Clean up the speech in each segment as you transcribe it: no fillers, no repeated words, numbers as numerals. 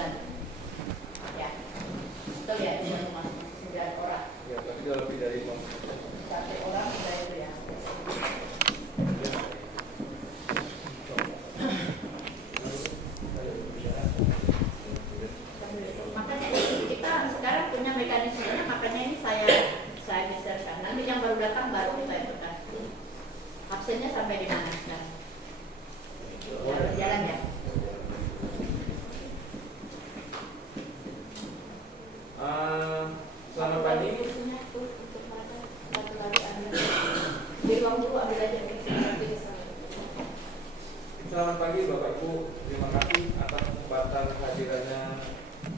Ya, betul ya, 9 orang. Ya, tapi kalau lebih dari 5. 1 orang sudah itu ya. Makanya kita sekarang punya mekanismenya, makanya ini saya geserkan. Nanti yang baru datang baru saya tekan. Absennya sampai di mana sekarang? Ya, berjalan ya. Selamat pagi. Di ruang dulu ambil aja. Selamat pagi Bapak Ibu. Terima kasih atas kesempatan kehadirannya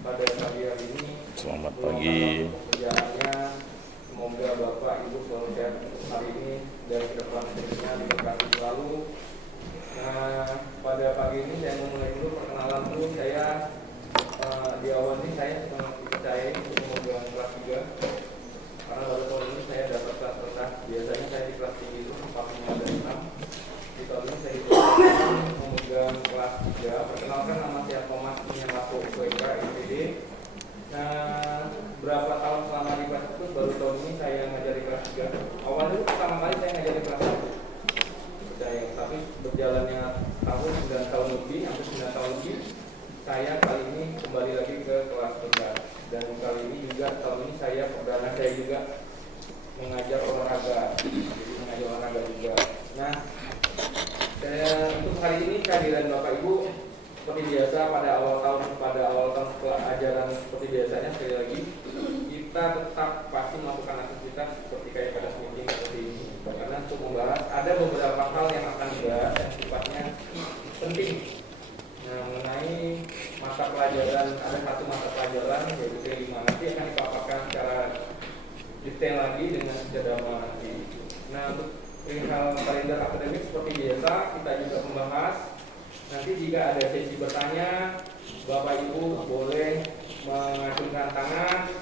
pada pagi hari ini. Selamat pagi. Pekerjaannya, semoga Bapak Ibu selalu sehat hari ini dan ke depan tentunya diberkati selalu. Nah, pada pagi ini saya memulai dulu perkenalan dulu. Saya di awal ini saya sangat dipercaya untuk memegang kelas 3 karena pada tahun ini saya dapat kelas rendah. Biasanya saya di kelas tinggi itu 4, 5, dan 6. Di tahun ini saya dipercaya memegang kelas 3. Perkenalkan, nama saya Thomas Menyalaku UPK IPD. Nah, berapa tahun selama di kelas itu, baru tahun ini saya ngajar di kelas 3. Awalnya pertama kali saya ngajar di kelas 1. Percaya, tapi berjalannya tahun 9 tahun lebih, hampir 9 tahun lebih, saya kali ini kembali lagi ke kelas rendah. Dan kali ini juga, tahun ini saya perdana saya juga mengajar olahraga. Jadi mengajar olahraga juga. Nah, untuk hari ini kehadiran Bapak Ibu seperti biasa pada awal tahun ajaran seperti biasanya, sekali lagi kita tetap pasti melakukan aktivitas seperti kayak pada meeting seperti ini, karena untuk membahas ada beberapa hal yang akan dibahas yang sifatnya penting. Nah, mengenai mata pelajaran, ada satu mata pelajaran yaitu T5, nanti akan dipaparkan secara detail lagi dengan sejarah nanti. Nah, untuk perihal kalender akademik seperti biasa kita juga membahas. Nanti jika ada sesi bertanya, Bapak Ibu boleh mengacungkan tangan.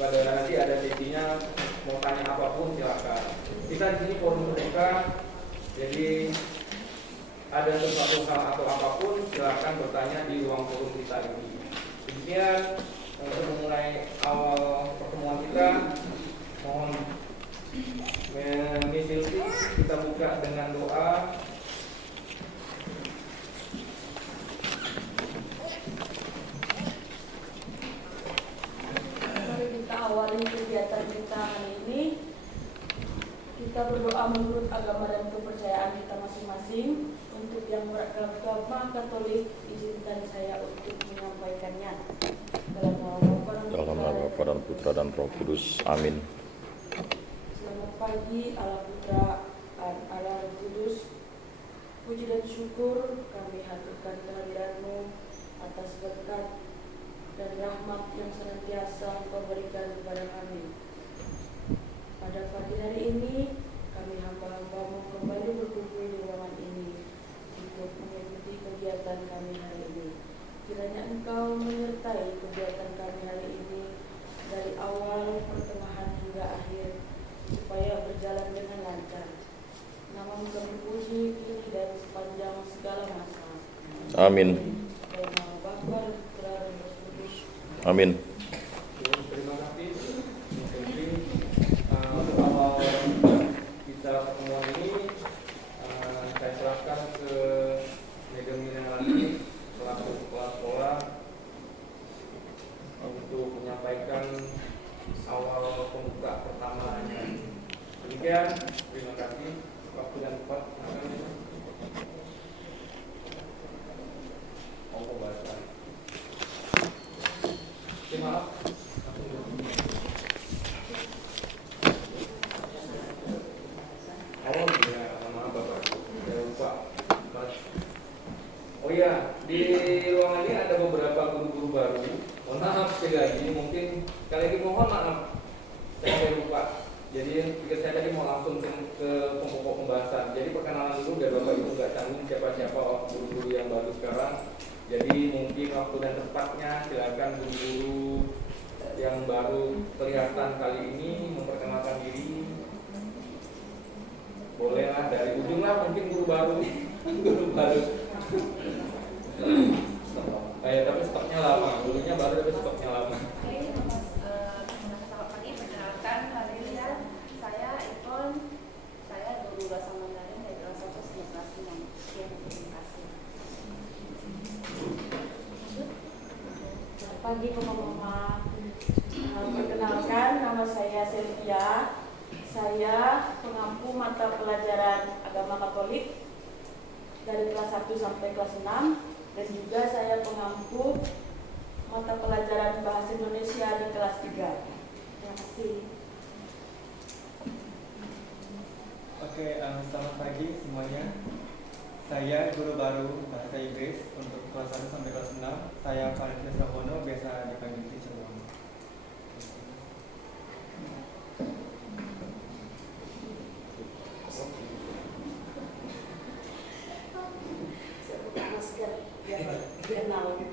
Pada nanti ada sesinya, mau tanya apapun silakan. Kita di sini forum terbuka, jadi ada sesuatu hal atau apapun silakan bertanya di ruang forum kita ini. Demikian untuk memulai awal pertemuan kita, mohon Silvi, kita buka dengan doa. Mari kita awali kegiatan kita hari ini. Kita berdoa menurut agama dan kepercayaan kita masing-masing. Untuk yang beragama Katolik, izinkan saya untuk menyampaikannya. Dalam nama Bapa dan Putra dan Roh Kudus. Amin. Selamat pagi Allah Putra, Allah Roh Kudus. Puji dan syukur kami haturkan kehadiran-Mu atas berkat dan rahmat yang senantiasa Engkau berikan kepada kami. Pada pagi hari ini kami hamba-hamba-Mu kembali berkumpul di ruangan ini untuk mengikuti kegiatan kami hari ini. Kiranya Engkau menyertai kegiatan kami hari ini dari awal, pertengahan hingga akhir, supaya berjalan dengan lancar. Nama-Mu kami puji kini dan sepanjang segala masa. Amin. Dalam nama Bapa, Putra dan Roh Kudus. Amin. Terima kasih. Untuk awal kita pertemuan ini, saya serahkan ke Meghan Minalati selaku kepala sekolah untuk menyampaikan awal pembuka pertamanya. Demikian, terima kasih. Waktu dan tempat. Pembahasan. Maaf. Oh iya, maaf Bapak, saya lupa. Oh iya, di ruangan ini ada beberapa guru-guru baru. Mohon maaf sekali lagi, mungkin sekali lagi mohon maaf, saya lupa. Jadi pikir saya tadi mau langsung ke pokok pembahasan. Jadi perkenalan dulu biar Bapak Ibu nggak canggung siapa-siapa guru-guru yang baru sekarang. Jadi mungkin waktu dan tempatnya silakan guru-guru yang baru kelihatan kali ini memperkenalkan diri. Bolehlah dari ujung lah, mungkin guru baru nih. Guru baru. tapi stoknya lama. Dulunya baru tapi stoknya lama. Oke, selamat pagi. Perkenalkan, Valeria. Saya Ipon. Saya guru bahasa Mandarin dari kelas 1 sampai kelas 6. Sekian, terima kasih. Selamat pagi Mama. Perkenalkan, nama saya Sylvia. Saya pengampu mata pelajaran agama Katolik dari kelas 1 sampai kelas 6, dan juga saya pengampu mata pelajaran bahasa Indonesia di kelas 3. Terima kasih. Oke, selamat pagi semuanya. Saya guru baru bahasa Inggris untuk kelas 1 sampai kelas 6. Saya Valencia Sabono, biasa dipanggil Teacher Wono.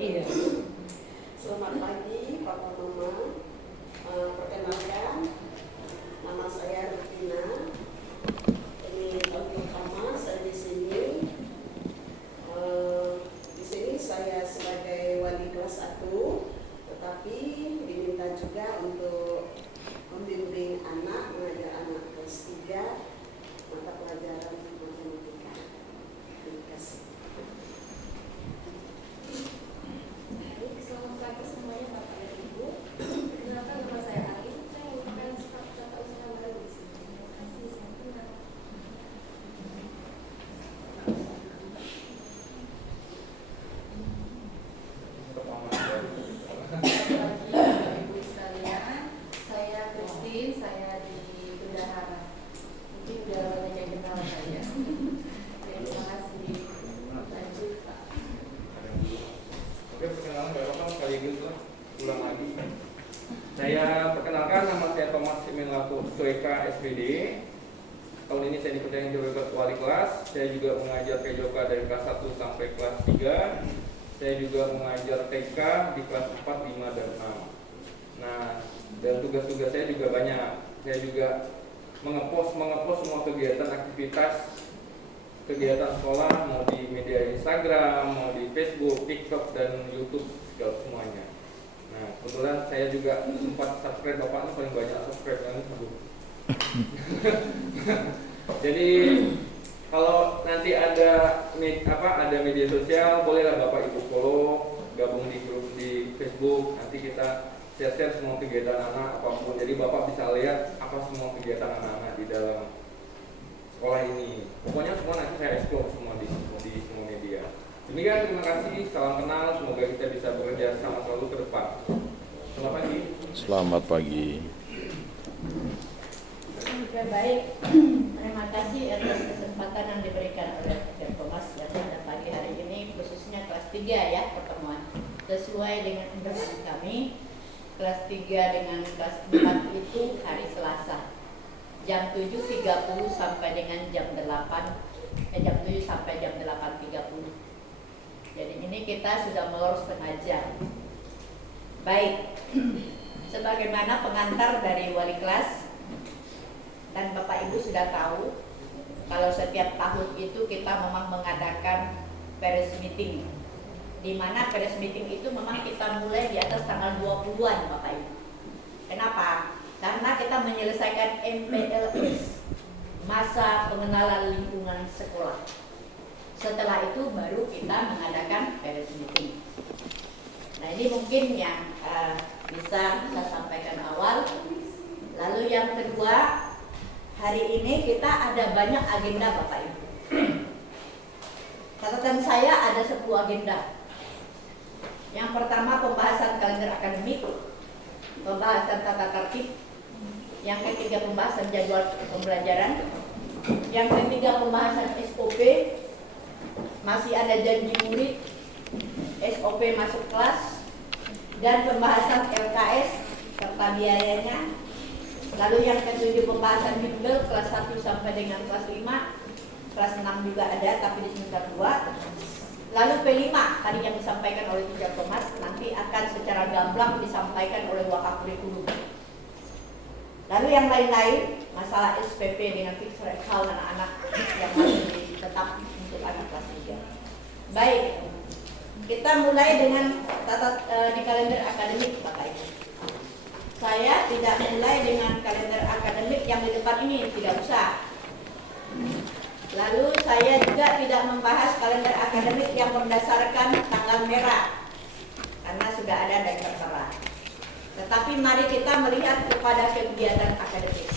Iya. Selamat pagi Papa Mama. Perkenalkan, nama saya Rutina. Ini tahun pertama saya di sini. Di sini saya sebagai wali kelas 1, tetapi diminta juga untuk membimbing anak, mengajar anak kelas 3 mata pelajaran matematika. Terima kasih. Selamat pagi semuanya, Bapak dan Ibu. Perkenalkan, nama saya Arin. Saya merupakan staf tata usaha baru di sini. Terima kasih. Selamat kenal. Pagi Bapak Ibu sekalian, saya Christine, saya di Bendahara. Mungkin udah banyak yang kenal saya. Terima kasih. Lanjut Pak. Oke, perkenalan nggak apa-apa, sekaligus lah, ulang lagi. Saya perkenalkan, nama saya Thomas Simenlaku Soeka SPD. Tahun ini saya dipercaya sebagai wali kelas. Saya juga mengajar PJOK dari kelas 1 sampai kelas 3. Saya juga mengajar TK di kelas 4, 5, dan 6. Nah, dan tugas-tugas saya juga banyak. Saya juga mengepost semua kegiatan aktivitas kegiatan sekolah, mau di media Instagram, mau di Facebook, TikTok, dan YouTube, segala semuanya. Nah, kebetulan saya juga sempat subscribe, Bapak itu paling banyak subscribe kan. Jadi kalau nanti ada media sosial, bolehlah Bapak Ibu follow, gabung di grup di Facebook. Nanti kita share semua kegiatan anak apapun. Jadi Bapak bisa lihat apa semua kegiatan anak-anak di dalam sekolah ini. Pokoknya semua nanti saya explore semua di semua media. Demikian, terima kasih, salam kenal, semoga kita bisa bekerja sama selalu ke depan. Selamat pagi. Selamat pagi. Oke, baik. Terima kasih atas kesempatan yang diberikan oleh Dr. Thomas pada pagi hari ini, khususnya kelas 3 ya pertemuan. Sesuai dengan undangan kami, kelas 3 dengan kelas 4 itu hari Selasa. Jam 7.30 sampai dengan jam 8, jam 7 sampai jam 8.30. Jadi ini kita sudah melor setengah jam. Baik, sebagaimana pengantar dari wali kelas dan Bapak Ibu sudah tahu, kalau setiap tahun itu kita memang mengadakan parents meeting, di mana parents meeting itu memang kita mulai di atas tanggal 20-an Bapak Ibu. Kenapa? Karena kita menyelesaikan MPLS, masa pengenalan lingkungan sekolah. Setelah itu baru kita mengadakan parents meeting. Nah, ini mungkin yang bisa saya sampaikan awal. Lalu yang kedua, hari ini kita ada banyak agenda Bapak Ibu. Catatan saya ada 10 agenda. Yang pertama, pembahasan kalender akademik, pembahasan tata tertib. Yang ketiga, pembahasan jadwal pembelajaran. Yang ketiga, pembahasan SOP. Masih ada janji murid, SOP masuk kelas, dan pembahasan LKS serta biayanya. Lalu yang ketujuh, pembahasan bimbel kelas 1 sampai dengan kelas 5. Kelas 6 juga ada, tapi di semester 2. Lalu P5 tadi yang disampaikan oleh Teacher Thomas, nanti akan secara gamblang disampaikan oleh Wakakurikulum. Lalu yang lain-lain, masalah SPP dengan fixed rate account anak-anak yang masih tetap untuk anak kelas 3. Baik, kita mulai dengan di kalender akademik Bapak Ibu. Saya tidak mulai dengan kalender akademik yang di depan ini, tidak usah. Lalu saya juga tidak membahas kalender akademik yang berdasarkan tanggal merah, karena sudah ada dan tertera. Tetapi mari kita melihat kepada kegiatan akademik.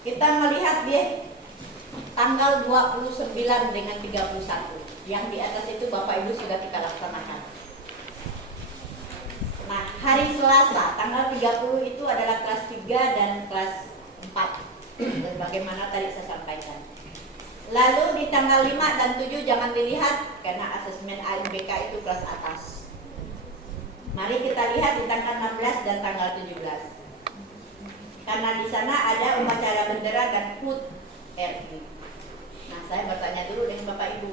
Kita melihat di tanggal 29 dengan 31. Yang di atas itu Bapak Ibu sudah kita laksanakan. Nah, hari Selasa tanggal 30 itu adalah kelas 3 dan kelas 4. Dan bagaimana tadi saya sampaikan. Lalu di tanggal 5 dan 7 jangan dilihat karena asesmen ANBK itu kelas atas. Mari kita lihat di tanggal 16 dan tanggal 17. Karena di sana ada upacara bendera dan HUT RI. Nah, saya bertanya dulu dengan Bapak Ibu.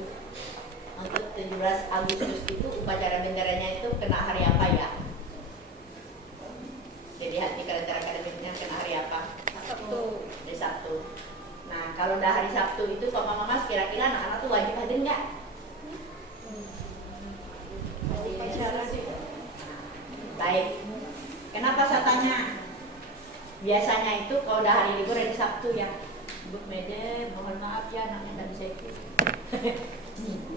Untuk 17 Agustus itu upacara benderanya itu kena hari apa ya? Jadi di kalender akademiknya kena hari apa? Sabtu. Di Sabtu. Nah, kalau udah hari Sabtu itu Papa Mama kira-kira anak-anak tuh wajib hadir nggak? Upacara sih. Baik. Kenapa saya tanya? Biasanya itu kalau udah hari libur hari Sabtu ya, Bu Mede, mohon maaf ya anaknya nggak bisa ikut.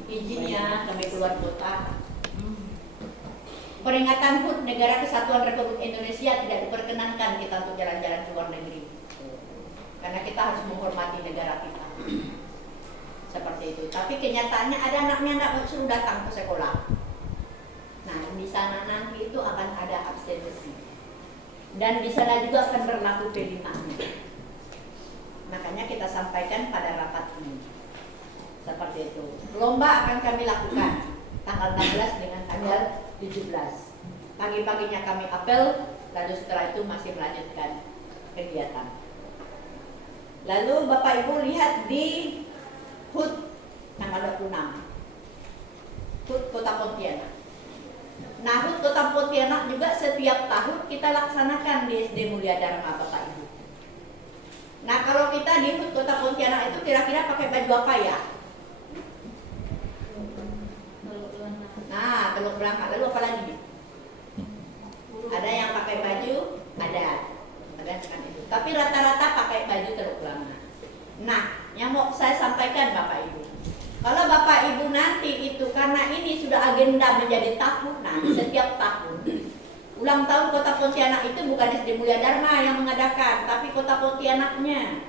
Izin ya kami keluar kota. Peringatan HUT Negara Kesatuan Republik Indonesia tidak diperkenankan kita untuk jalan-jalan ke luar negeri. Karena kita harus menghormati negara kita. Seperti itu. Tapi kenyataannya ada anaknya nggak suruh datang ke sekolah. Nah, di sana nanti itu akan ada absensi. Dan di sana juga akan berlaku P5. Makanya kita sampaikan pada rapat ini. Seperti itu. Lomba akan kami lakukan tanggal 16 dengan tanggal 17. Pagi-paginya kami apel, lalu setelah itu masih melanjutkan kegiatan. Lalu Bapak Ibu lihat di HUT tanggal 26. HUT Kota Pontianak. Nah, HUT Kota Pontianak juga setiap tahun kita laksanakan di SD Mulia Dharma Bapak Ibu. Nah, kalau kita di HUT Kota Pontianak itu kira-kira pakai baju apa ya? Nah, teluk belangka. Lalu apa lagi? Ada yang pakai baju, ada kan itu. Tapi rata-rata pakai baju teluk belangka. Nah, yang mau saya sampaikan Bapak Ibu, kalau Bapak Ibu nanti itu karena ini sudah agenda menjadi tahunan setiap tahun. Ulang tahun Kota Pontianak itu bukan SD Mulia Dharma yang mengadakan, tapi Kota Pontianaknya.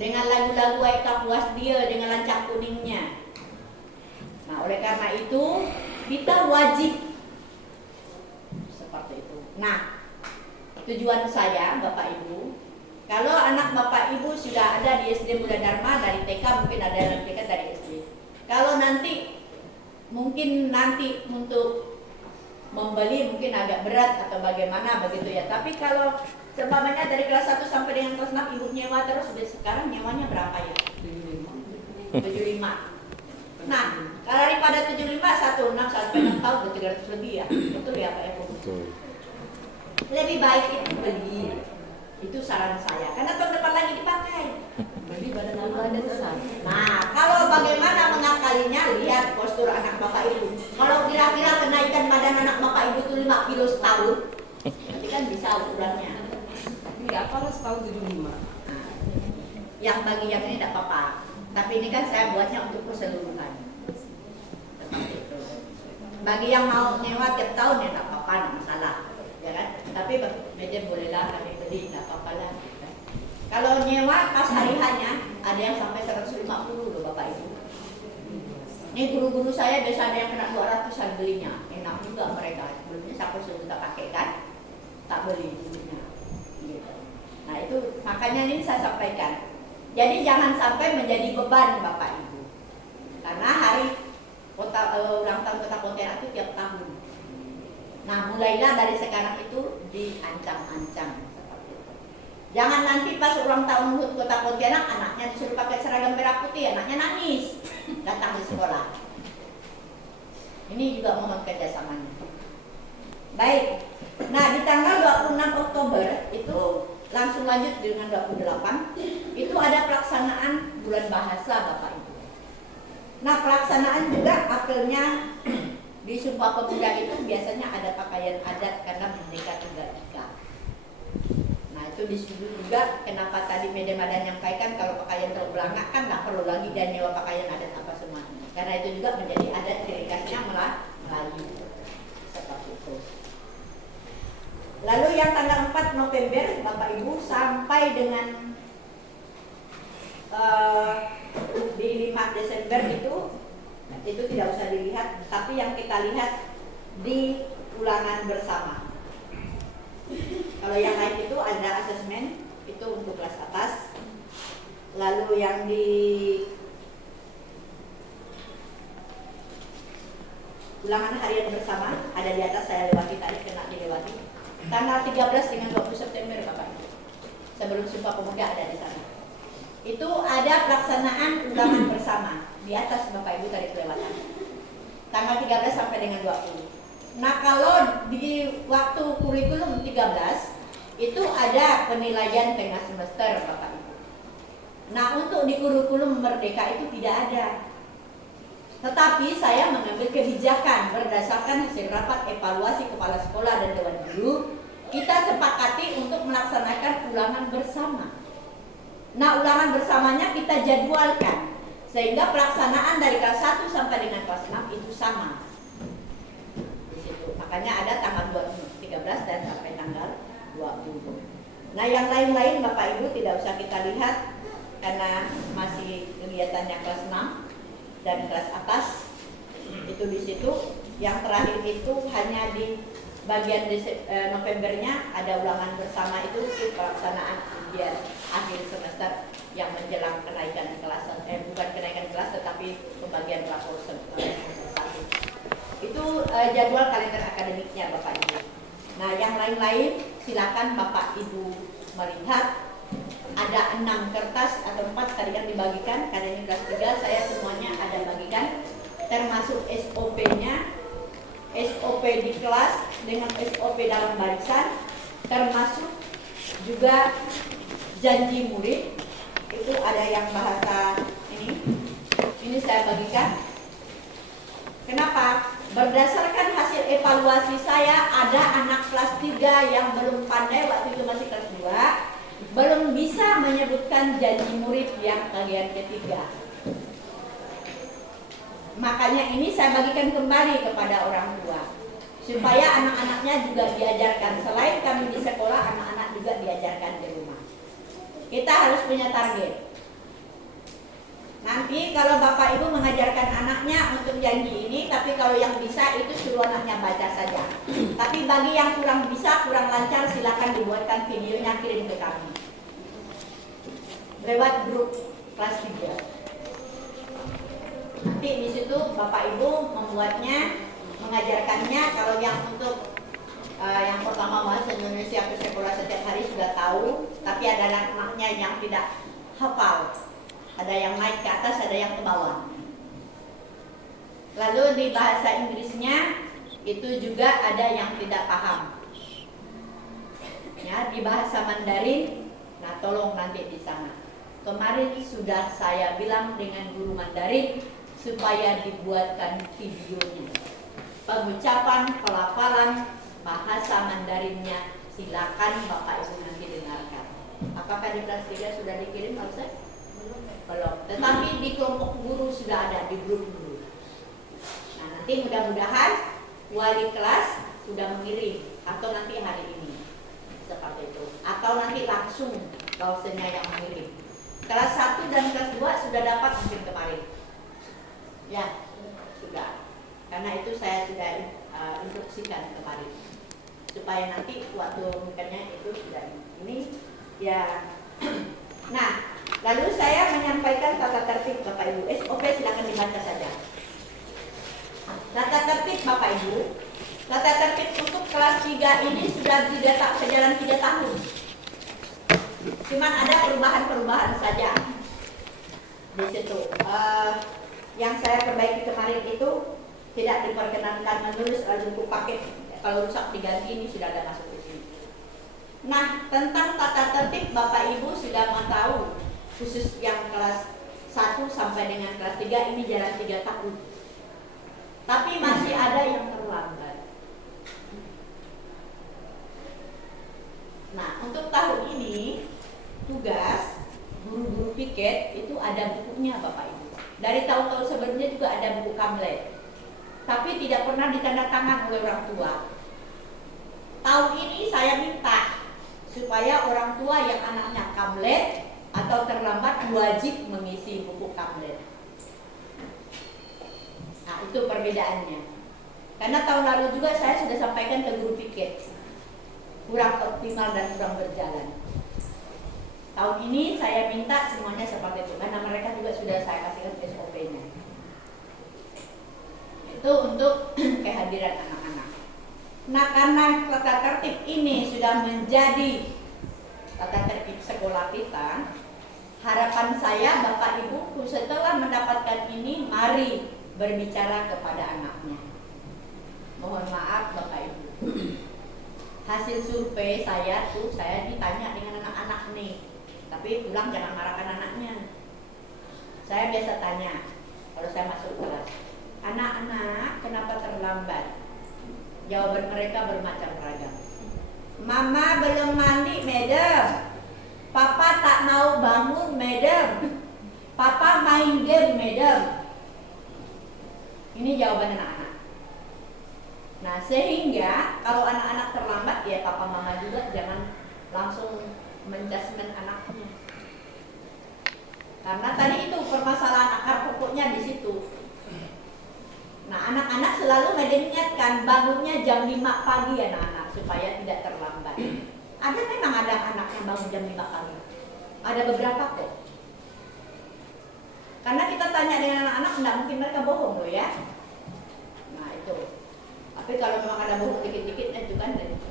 Dengan lagu-lagu Aika Puas Dia, dengan lancak kuningnya. Nah, oleh karena itu kita wajib seperti itu. Nah, tujuan saya Bapak Ibu, kalau anak Bapak Ibu sudah ada di SD Mulia Dharma dari TK, mungkin ada yang TK dari SD. Kalau nanti mungkin nanti untuk membeli mungkin agak berat atau bagaimana begitu ya. Tapi kalau seumpamanya dari kelas 1 sampai dengan kelas 6 Ibu nyewa terus, sudah sekarang nyewanya berapa ya? 75. Nah, kalau daripada 75, 16 sampai 6 tahun udah 300 lebih ya. Betul ya Pak Eko? Betul. Lebih baik itu beli. Itu saran saya. Karena tahun depan lagi dipakai. Beli badan badan besar. Nah, kalau bagaimana mengakalinya, lihat postur anak Bapak Ibu. Kalau kira-kira kenaikan badan anak Bapak Ibu itu 5 kilo setahun, nanti kan bisa ukurannya. Tapi nggak apa lah setahun 75. Nah, yang bagi yang ini tidak apa-apa. Tapi ini kan saya buatnya untuk keseluruhan. Seperti itu. Bagi yang mau nyewa tiap tahun ya tidak apa-apa, tidak masalah, ya kan? Tapi meja bolehlah kami beli, tidak apa-apa lah. Kalau nyewa pas hari hanya ada yang sampai 150 loh Bapak Ibu. Ini guru-guru saya biasa ada yang kena 200-an belinya. Enak juga mereka. Sebelumnya siapa suruh kita pakai kan? Tak beli dulunya. Gitu. Nah itu makanya ini saya sampaikan. Jadi jangan sampai menjadi beban Bapak Ibu. Karena hari ulang tahun Kota Pontianak itu tiap tahun. Nah mulailah dari sekarang itu diancam-ancam seperti itu. Jangan nanti pas ulang tahun HUT Kota Pontianak anaknya disuruh pakai seragam merah putih, anaknya nangis datang di sekolah. Ini juga mohon kerjasamanya. Baik. Nah di tanggal 26 Oktober itu langsung lanjut dengan 28 itu ada pelaksanaan bulan bahasa Bapak Ibu. Nah, pelaksanaan juga apelnya di Sumpah Pemuda itu biasanya ada pakaian adat karena Merdeka Tunggal Ika. Nah, itu disitu juga kenapa tadi Madam ada nyampaikan kalau pakaian terbelangak kan nggak perlu lagi dan nyewa pakaian adat apa semua. Karena itu juga menjadi adat ciri khasnya Melayu. Seperti itu. Lalu yang tanggal 4 November Bapak Ibu sampai dengan di 5 Desember itu tidak usah dilihat, tapi yang kita lihat di ulangan bersama. Kalau yang lain itu ada asesmen itu untuk kelas atas. Lalu yang di ulangan harian bersama ada di atas, saya lewati tadi, kena dilewati. Tanggal 13 dengan 20 September Bapak Ibu. Sebelum Sumpah Pemuda ada di sana. Itu ada pelaksanaan ulangan bersama di atas Bapak Ibu tadi kelewatan. Tanggal 13 sampai dengan 20. Nah, kalau di waktu kurikulum 13 itu ada penilaian tengah semester Bapak Ibu. Nah, untuk di kurikulum Merdeka itu tidak ada. Tetapi saya mengambil kebijakan berdasarkan hasil rapat evaluasi kepala sekolah dan dewan guru, kita sepakati untuk melaksanakan ulangan bersama. Nah, ulangan bersamanya kita jadwalkan sehingga pelaksanaan dari kelas 1 sampai dengan kelas 6 itu sama. Di situ. Makanya ada tanggal 13 dan sampai tanggal 20. Nah, yang lain-lain Bapak Ibu tidak usah kita lihat karena masih kelihatannya kelas 6 dan kelas atas itu di situ. Yang terakhir itu hanya di bagian Novembernya ada ulangan bersama itu pelaksanaan ujian akhir semester yang menjelang kenaikan kelas, bukan kenaikan kelas tetapi pembagian rapor semester 1. Itu jadwal kalender akademiknya Bapak Ibu. Nah, yang lain-lain silakan Bapak Ibu melihat. Ada 6 kertas atau 4 tadi yang dibagikan, karena ini kelas 3 saya semuanya ada bagikan, termasuk SOP-nya, SOP di kelas dengan SOP dalam barisan, termasuk juga janji murid. Itu ada yang bahasa ini saya bagikan. Kenapa? Berdasarkan hasil evaluasi saya, ada anak kelas 3 yang belum pandai waktu itu masih kelas 2, belum bisa menyebutkan janji murid yang bagian ketiga. Makanya ini saya bagikan kembali kepada orang tua supaya anak-anaknya juga diajarkan. Selain kami di sekolah, anak-anak juga diajarkan di rumah. Kita harus punya target. Nanti kalau Bapak Ibu mengajarkan anaknya untuk janji ini, tapi kalau yang bisa itu suruh anaknya baca saja. Tapi bagi yang kurang bisa, kurang lancar, silakan dibuatkan videonya, kirim ke kami lewat grup kelas 3. Nanti di situ Bapak Ibu membuatnya, mengajarkannya. Kalau yang untuk yang pertama bahasa Indonesia ke sekolah setiap hari sudah tahu, tapi ada anak-anaknya yang tidak hafal. Ada yang naik ke atas, ada yang ke bawah. Lalu di bahasa Inggrisnya itu juga ada yang tidak paham. Ya, di bahasa Mandarin, nah tolong nanti di sana. Kemarin sudah saya bilang dengan guru Mandarin supaya dibuatkan videonya. Pengucapan, pelafalan, bahasa Mandarinnya silakan Bapak Ibu nanti dengarkan. Apakah di kelas 3 sudah dikirim Pak Ustaz? Belum. Tetapi di kelompok guru sudah ada, di grup guru. Nah, nanti mudah-mudahan wali kelas sudah mengirim atau nanti hari ini. Seperti itu. Atau nanti langsung dosennya yang mengirim. Kelas 1 dan kelas 2 sudah dapat mungkin kemarin. Ya, sudah. Karena itu saya sudah instruksikan kemarin. Supaya nanti waktu mungkinnya itu sudah ini ya. Nah, lalu saya menyampaikan tata tertib Bapak Ibu. SOP silakan dibaca saja. Tata tertib Bapak Ibu. Tata tertib untuk kelas 3 ini sudah berjalan 3 tahun. Cuman ada perubahan-perubahan saja di situ. Yang saya perbaiki kemarin itu tidak diperkenankan menulis lalu buku paket. Kalau rusak diganti, ini sudah ada masuk di sini. Nah, tentang tata tertib Bapak Ibu sudah mau tahu, khusus yang kelas 1 sampai dengan kelas 3 ini jalan 3 tahun. Tapi masih ada yang terlambat. Nah, untuk tahun ini tugas guru-guru piket itu ada bukunya Bapak Ibu. Dari tahun-tahun sebelumnya juga ada buku kamlet. Tapi tidak pernah ditandatangan oleh orang tua. Tahun ini saya minta supaya orang tua yang anaknya kamlet atau terlambat wajib mengisi buku kamlet. Nah, itu perbedaannya. Karena tahun lalu juga saya sudah sampaikan ke guru piket, kurang optimal dan kurang berjalan. Tahun ini saya minta semuanya seperti itu, karena mereka juga sudah saya kasihkan SOP-nya. Itu untuk kehadiran anak-anak. Nah, karena tata tertib ini sudah menjadi tata tertib sekolah kita, harapan saya Bapak Ibu setelah mendapatkan ini, mari berbicara kepada anaknya. Mohon maaf Bapak Ibu, hasil survei saya ditanya dengan anak-anak nih, tapi pulang jangan marahkan anaknya. Saya biasa tanya kalau saya masuk kelas, anak-anak kenapa terlambat? Jawaban mereka bermacam ragam. Mama belum mandi, madam. Papa tak mau bangun, madam. Papa main game, madam. Ini jawaban anak-anak. Nah, sehingga kalau anak-anak terlambat, ya papa mama juga jangan langsung menjudgment anaknya. Karena tadi itu permasalahan akar pokoknya di situ. Nah, anak-anak selalu mengingatkan bangunnya jam 5 pagi anak-anak supaya tidak terlambat. Memang ada anak yang bangun jam 5 pagi. Ada beberapa kok. Karena kita tanya dengan anak-anak, tidak mungkin mereka bohong loh ya. Nah itu. Tapi kalau memang ada bohong dikit-dikit, itu kan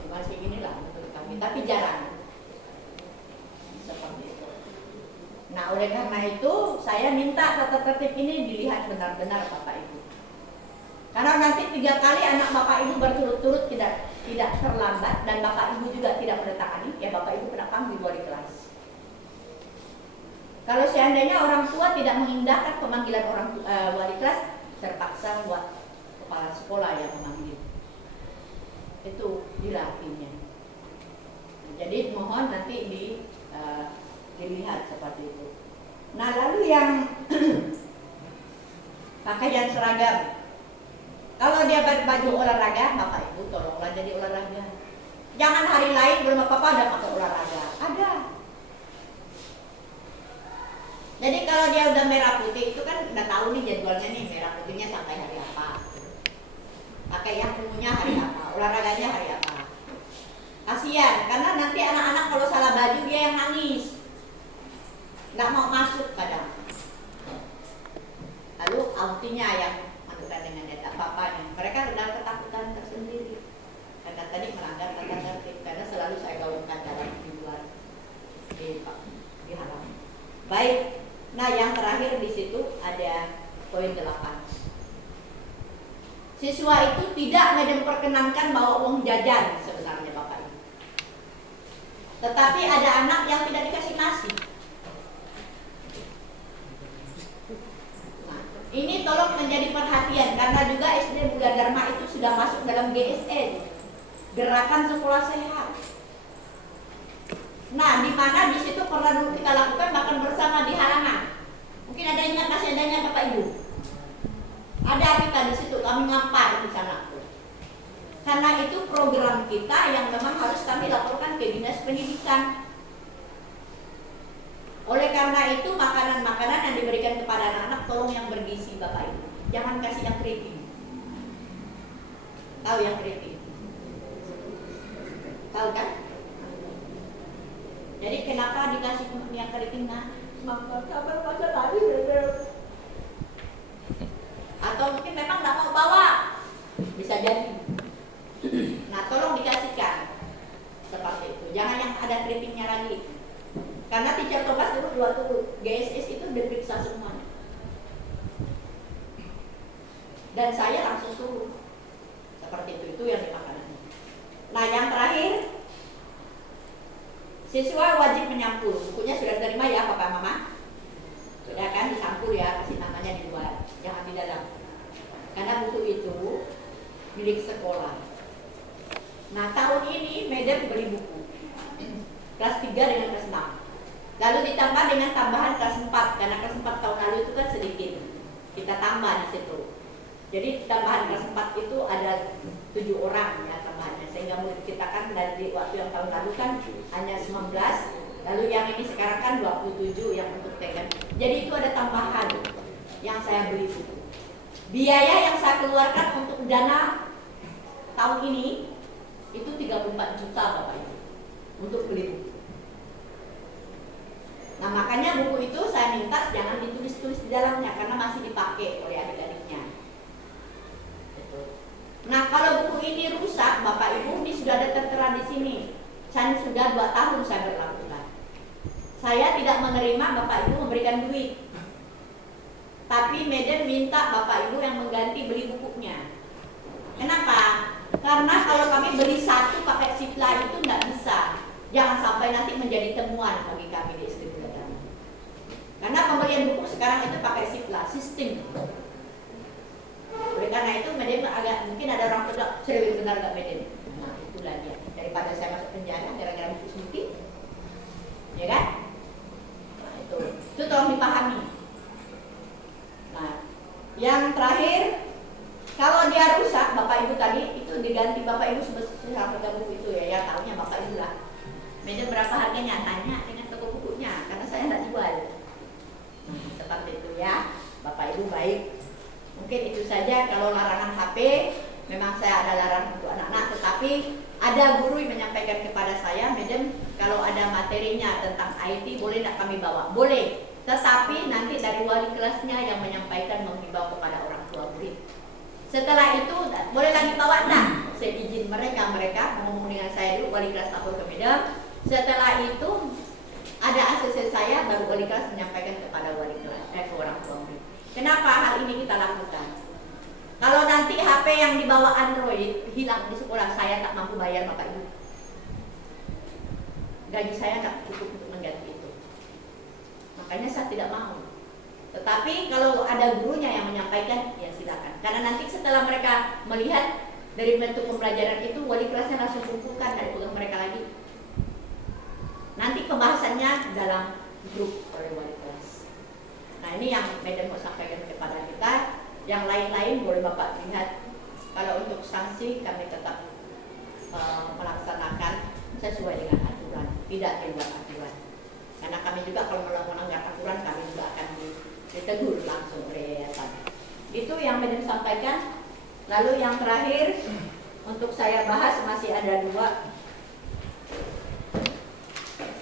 masih inilah menurut kami. Tapi jarang. Seperti itu. Nah, oleh karena itu saya minta tata tertib ini dilihat benar-benar Bapak Ibu. Karena nanti 3 kali anak Bapak Ibu berturut-turut tidak terlambat dan Bapak Ibu juga tidak menandatangani, ya Bapak Ibu kena panggil wali kelas. Kalau seandainya orang tua tidak mengindahkan pemanggilan wali kelas, terpaksa buat kepala sekolah yang memanggil. Itu dilatihnya. Jadi mohon nanti dilihat seperti itu. Nah, lalu yang pakaian seragam. Kalau dia baju olahraga, Bapak Ibu tolonglah jadi olahraga. Jangan hari lain belum apa-apa ada pakai olahraga. Ada. Jadi kalau dia udah merah putih itu kan udah tahu nih jadwalnya nih, merah putihnya sampai hari apa. Pakai yang ungunya hari apa, olahraganya hari apa. Kasihan, karena nanti anak-anak kalau salah baju dia yang nangis, nggak mau masuk kadang. Lalu auntinya yang menentukan dengan data papanya, mereka sudah ketakutan tersendiri karena tadi melanggar tata tertib, karena selalu saya gaungkan dalam di luar di halaman. Baik, nah yang terakhir di situ ada poin 8. Siswa itu tidak memperkenankan bawa uang jajan sebenarnya Bapak Ibu. Tetapi ada anak yang tidak dikasih nasi. Nah, ini tolong menjadi perhatian karena juga SD Mulia Dharma itu sudah masuk dalam GSE, Gerakan Sekolah Sehat. Nah, di mana di situ pernah dulu kita lakukan makan bersama di halaman. Mungkin ada yang ingat, masih adanya Bapak Ibu. Ada kita di situ, kami ngampar di sana. Karena itu program kita yang memang harus kami laporkan ke Dinas Pendidikan. Oleh karena itu makanan-makanan yang diberikan kepada anak-anak tolong yang bergizi Bapak Ibu. Jangan kasih yang keriting. Tahu yang keriting? Tahu kan? Jadi kenapa dikasih yang keriting? Nah, semangat kabar masa tadi. Atau mungkin memang nggak mau bawa, bisa jadi. Nah, tolong dikasihkan seperti itu. Jangan yang ada keritingnya lagi. Karena teacher Thomas dulu waktu GSS itu diperiksa semuanya. Dan saya langsung turun. Seperti itu yang dimakan. Nah, yang terakhir, siswa wajib menyampul. Bukunya sudah diterima ya Papa Mama? Ya kan, dicampur ya, kasih namanya di luar, jangan di dalam. Karena buku itu milik sekolah. Nah, tahun ini Madam beli buku kelas 3 dengan kelas 6. Lalu ditambah dengan tambahan kelas 4, karena kelas 4 tahun lalu itu kan sedikit. Kita tambah di situ. Jadi tambahan kelas 4 itu ada 7 orang ya tambahannya. Sehingga murid kita kan dari waktu yang tahun lalu kan hanya 19. Lalu yang ini sekarang kan 27 yang untuk pegang. Jadi itu ada tambahan yang saya beli buku. Biaya yang saya keluarkan untuk dana tahun ini itu 34 juta Bapak Ibu untuk beli buku. Nah, makanya buku itu saya minta jangan ditulis-tulis di dalamnya karena masih dipakai oleh adik-adiknya. Nah, kalau buku ini rusak Bapak Ibu, ini sudah ada tertera di sini. Saya sudah 2 tahun saya berlakukan. Saya tidak menerima Bapak Ibu memberikan duit. Tapi Madam minta Bapak Ibu yang mengganti beli bukunya. Kenapa? Karena kalau kami beli satu pakai sipla itu nggak bisa. Jangan sampai nanti menjadi temuan bagi kami di SD Buladan. Karena pembelian buku sekarang itu pakai sipla, sistem. Oleh karena itu Madam agak mungkin ada orang tua cerewet benar nggak Madam? Nah, itulah dia. Daripada saya masuk penjara gara-gara buku sedikit, ya kan? Nah, itu tolong dipahami. Nah, yang terakhir, kalau dia rusak, Bapak Ibu tadi itu diganti Bapak Ibu sebesar harga buku itu ya, tahunya Bapak Ibu lah. Madam berapa harganya? Tanya dengan toko bukunya, karena saya tidak jual. Seperti itu ya, Bapak Ibu baik. Mungkin itu saja kalau larangan HP, memang saya ada larangan untuk anak-anak, tetapi ada guru yang menyampaikan kepada saya, Madam, kalau ada materinya tentang IT boleh tidak kami bawa? Boleh. Tetapi nanti dari wali kelasnya yang menyampaikan menghimbau kepada orang tua murid. Setelah itu boleh lagi bawa tak? Saya izin mereka ngomong dengan saya dulu, wali kelas lapor ke Madam. Setelah itu ada ACC saya, baru wali kelas menyampaikan kepada wali kelas ke orang tua murid. Kenapa hal ini kita lakukan? Kalau nanti HP yang dibawa Android hilang di sekolah, saya tak mampu bayar Bapak Ibu. Gaji saya tak cukup untuk mengganti itu. Makanya saya tidak mau. Tetapi kalau ada gurunya yang menyampaikan, ya silakan. Karena nanti setelah mereka melihat dari bentuk pembelajaran itu, wali kelasnya langsung kumpulkan dari pegang mereka lagi. Nanti pembahasannya dalam grup oleh wali kelas. Nah, ini yang Madam mau sampaikan kepada kita. Yang lain-lain boleh Bapak lihat. Kalau untuk sanksi kami tetap melaksanakan sesuai dengan aturan, tidak di luar aturan. Karena kami juga kalau melanggar aturan, kami juga akan ditegur langsung oleh yayasan. Itu yang Madam sampaikan. Lalu yang terakhir untuk saya bahas masih ada 2.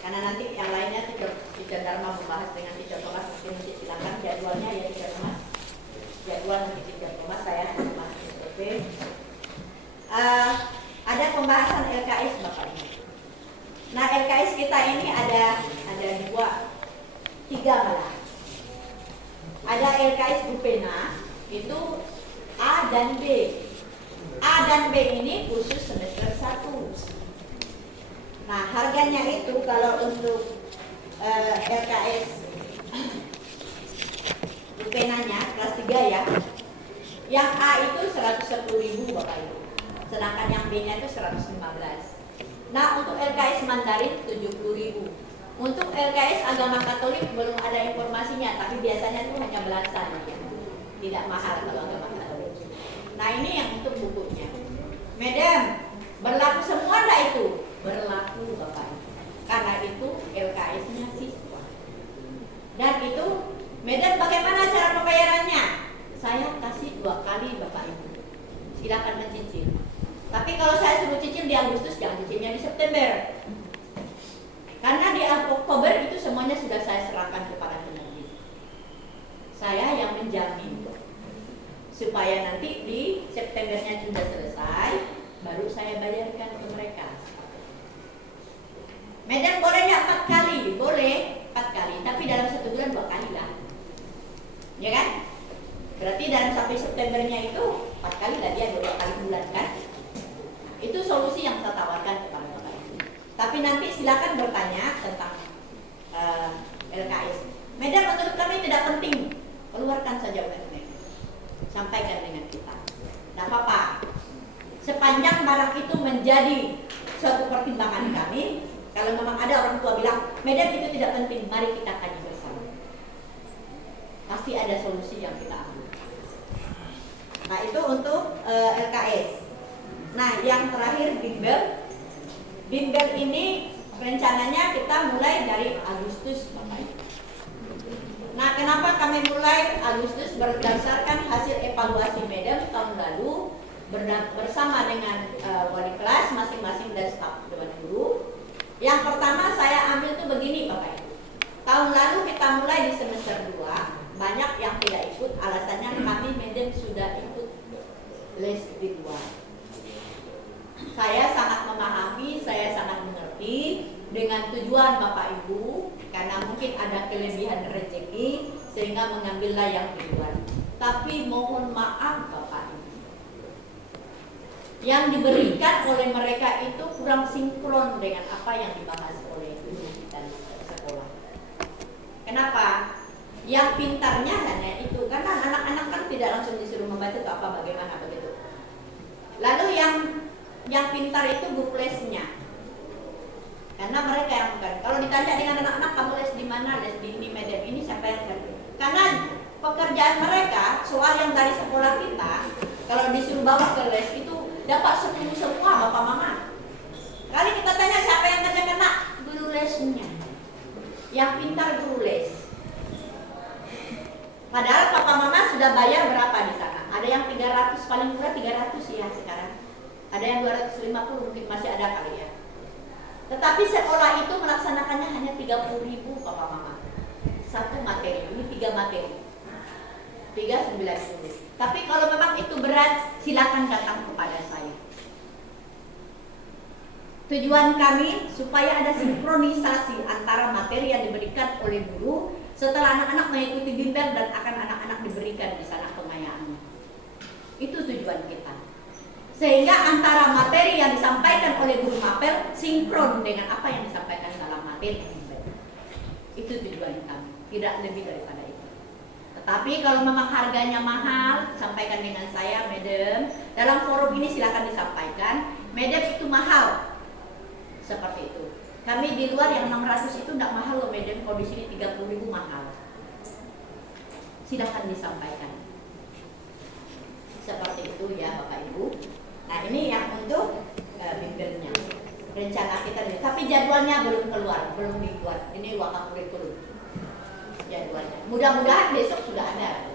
Karena nanti yang lainnya Teacher Dharma membahas dengan Teacher Thomas, mungkin silakan jadwalnya ya Teacher Thomas. Jadwal nanti Teacher Thomas, saya Thomas SOP. Ada pembahasan LKS Bapak Ibu. Nah, LKS kita ini ada 2, 3 malah. Ada LKS Bupena, itu A dan B. A dan B ini khusus semester 1. Nah, harganya itu kalau untuk LKS Bupenanya kelas 3 ya. Yang A itu 110.000 Bapak Ibu. Sedangkan yang B-nya itu 115. Nah, untuk LKS Mandarin 70.000. Untuk LKS Agama Katolik belum ada informasinya, tapi biasanya itu hanya belasan ya. Tidak mahal kalau Agama Katolik. Nah, ini yang untuk bukunya. Madam, berlaku semua enggak itu? Berlaku Bapak Ibu. Karena itu LKS-nya siswa. Dan itu, Madam bagaimana cara pembayarannya? Saya kasih 2 kali Bapak Ibu. Silakan mencicil. Tapi kalau saya suruh cicil di Agustus, jangan cicilnya di September. Karena di Oktober itu semuanya sudah saya serahkan kepada penerbit. Saya yang menjamin supaya nanti di Septembernya sudah selesai, baru saya bayarkan ke mereka. Madam boleh nggak 4 kali? Boleh 4 kali, tapi dalam 1 bulan 2 kali lah. Ya kan? Berarti dalam sampai Septembernya itu 4 kali lah, dia 2 kali bulan kan? Itu solusi yang saya tawarkan kepada Bapak Ibu. Tapi nanti silakan bertanya tentang LKS. Medan menurut kami tidak penting, keluarkan saja UMP, sampaikan dengan kita, tidak apa-apa. Sepanjang barang itu menjadi suatu pertimbangan kami, kalau memang ada orang tua bilang Medan itu tidak penting, mari kita kaji bersama. Pasti ada solusi yang kita ambil. Nah itu untuk LKS. Nah yang terakhir bimbel. Bimbel ini rencananya kita mulai dari Agustus Bapak Ibu. Nah kenapa kami mulai Agustus? Berdasarkan hasil evaluasi Medan tahun lalu bersama dengan wali kelas masing-masing dan staf dewan guru. Yang pertama saya ambil tuh begini Bapak Ibu. Tahun lalu kita mulai di semester 2, banyak yang tidak ikut, alasannya kami Medan sudah ikut les di luar. Saya sangat memahami, saya sangat mengerti dengan tujuan Bapak Ibu, karena mungkin ada kelebihan rezeki sehingga mengambillah yang di luar. Tapi mohon maaf Bapak Ibu, yang diberikan oleh mereka itu kurang sinkron dengan apa yang dibahas oleh guru kita di sekolah. Kenapa? Yang pintarnya hanya itu, karena anak-anak kan tidak langsung disuruh membaca atau apa bagaimana begitu. Lalu yang pintar itu guru lesnya, karena mereka yang bukan. Kalau ditanya dengan anak-anak kamu les di mana, les di ini Medan ini, siapa yang ngerti? Karena pekerjaan mereka soal yang dari sekolah kita, kalau disuruh bawa ke les itu dapat 10 semua bapak mama. Kali kita tanya siapa yang kerja kena, guru lesnya. Yang pintar guru les. Padahal papa mama sudah bayar berapa di sana? Ada yang 300, paling murah 300 ya sekarang. Ada yang 250 mungkin masih ada kali ya. Tetapi sekolah itu melaksanakannya hanya 30.000 papa mama. Satu materi, ini 3 materi. 390. Tapi kalau memang itu berat, silakan datang kepada saya. Tujuan kami supaya ada sinkronisasi antara materi yang diberikan oleh guru setelah anak-anak mengikuti bimbel dan akan anak-anak diberikan di sana pengayaannya. Itu tujuan kita. Sehingga antara materi yang disampaikan oleh guru mapel sinkron dengan apa yang disampaikan dalam materi bimbel. Itu tujuan kami, tidak lebih daripada itu. Tetapi kalau memang harganya mahal, sampaikan dengan saya, Madam. Dalam forum ini silakan disampaikan, Madam itu mahal. Seperti itu. Kami di luar yang 600 itu tidak mahal loh Madam, kalau di sini 30.000 mahal. Silakan disampaikan. Seperti itu ya Bapak Ibu. Nah ini yang untuk bimbelnya. Rencana kita, tapi jadwalnya belum keluar, belum dibuat. Ini wakaf kurikulum. Jadwalnya. Mudah-mudahan besok sudah ada.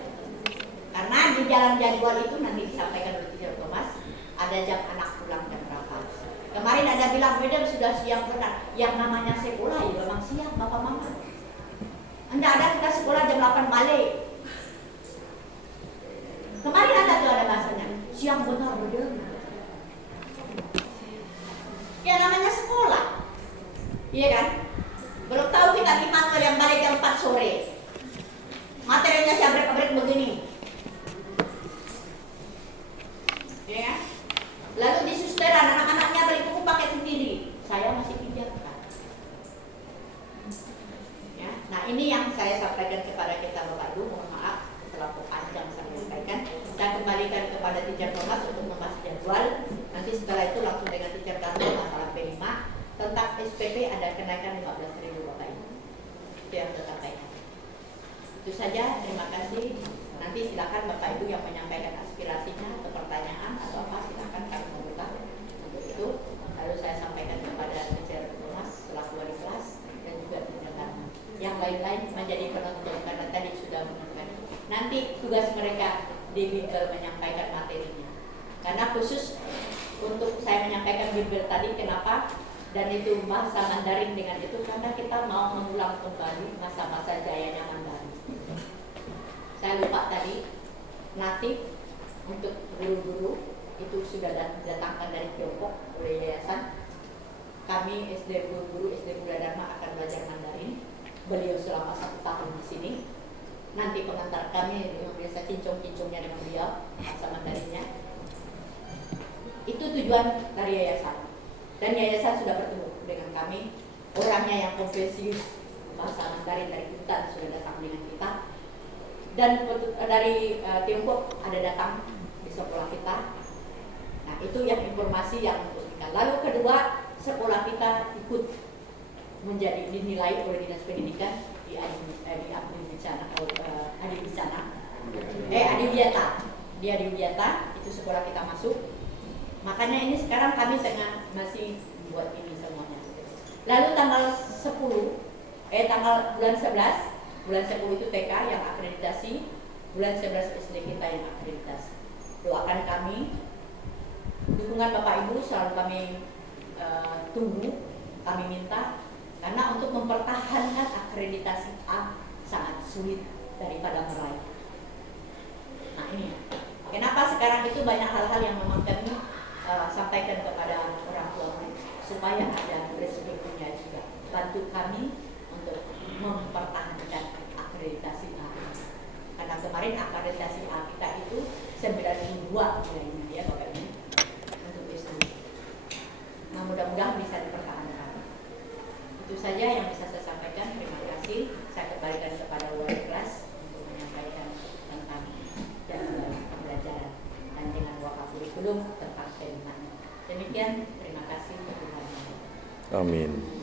Karena di jalan jadwal itu nanti disampaikan oleh Teacher Thomas, ada jam anak pulang jam berapa. Kemarin ada bilang, Madam sudah siap benar. Yang namanya sekolah ya memang siap Bapak Mama. Anda ada kita sekolah jam 8 balik. Kemarin ada tuh ada bahasanya, siang benar Madam. Ya namanya sekolah. Iya kan? Belum tahu kita di kantor yang balik jam 4 sore. Materinya saya break begini. Ya. Lalu di susteran anak-anaknya beli buku pakai sendiri. Saya masih pinjamkan. Ya. Nah, ini yang saya sampaikan kepada kita Bapak Ibu. Mohon maaf terlalu panjang saya sampaikan. Saya kembalikan kepada Teacher Thomas untuk membahas jadwal. Nanti setelah itu langsung dengan Teacher Carlo masalah P5 tentang SPP ada kenaikan 15.000 Bapak Ibu. Itu yang saya sampaikan. Itu saja, terima kasih. Nanti silakan Bapak Ibu yang menyampaikan aspirasinya atau pertanyaan atau apa, silakan kami membuka untuk itu. Lalu saya sampaikan kepada Teacher Thomas selaku wali kelas dan juga Teacher Carlo. Yang lain-lain menjadi penonton karena tadi sudah menonton. Nanti tugas mereka di bimbel menyampaikan materinya. Karena khusus untuk saya menyampaikan bimbel tadi, kenapa? Dan itu bahasa Mandarin dengan itu karena kita mau mengulang kembali masa-masa jayanya Mandarin. Saya lupa tadi, natif untuk guru-guru itu sudah didatangkan dari Tiongkok oleh yayasan. Kami SD guru SD Buddha Dharma akan belajar Mandarin. Beliau selama 1 tahun di sini. Nanti pengantar kami yang biasa cincong-cincongnya dengan beliau bahasa Mandarinnya. Itu tujuan dari yayasan. Dan yayasan sudah bertemu dengan kami. Orangnya yang konfesius bahasa Mandarin dari hutan sudah datang dan dari Tiongkok ada datang di sekolah kita. Nah, itu yang informasi yang untuk kita. Lalu kedua, sekolah kita ikut menjadi dinilai oleh Dinas Pendidikan di Adiwiyata. Di Adiwiyata itu sekolah kita masuk. Makanya ini sekarang kami masih buat ini semuanya. Lalu tanggal bulan 10 itu TK yang akreditasi, bulan 11 SD kita yang akreditasi. Doakan kami, dukungan Bapak Ibu selalu kami tunggu, kami minta, karena untuk mempertahankan akreditasi A sangat sulit daripada meraih. Nah ini, kenapa sekarang itu banyak hal-hal yang memang kami sampaikan kepada orang tua supaya ada resikonya juga, bantu kami untuk mempertahankan akreditasi A. Karena kemarin akreditasi A kita itu 92 nilainya ya Bapak Ibu untuk SD. Nah mudah-mudahan bisa dipertahankan. Itu saja yang bisa saya sampaikan. Terima kasih. Saya kembalikan kepada wali kelas untuk menyampaikan tentang jadwal pembelajaran dan dengan wakaf kurikulum tentang tema. Demikian, terima kasih. Amin.